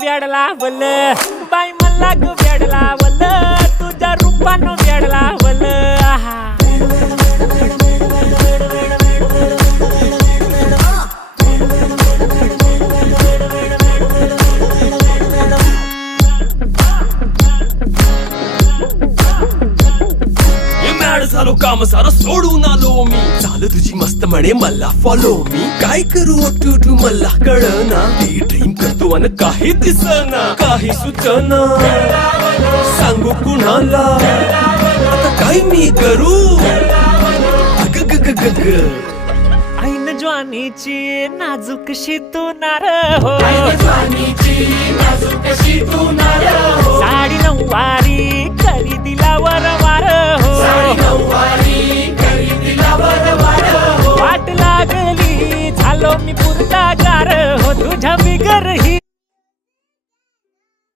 वेडला वल बाई मला ग वेडला वल तुझ्या रूपानं वेडला वल झालो काम सारा सोडून आलो मी झालं तुझी मस्त म्हणे मला फॉलो मी काय करू टू मला कळना ती ड्रीम करतो आणि काही दिसना काही सुचना सांगू कुणाला आता काय मी करू अग ग ग ग ग ऐन ज्वानीची नाजूकशी तू नार हो साडी नऊवारी करी दिला वरवार हो वाट लागली झालो मी पुरता गार हो तुझ्या बिगर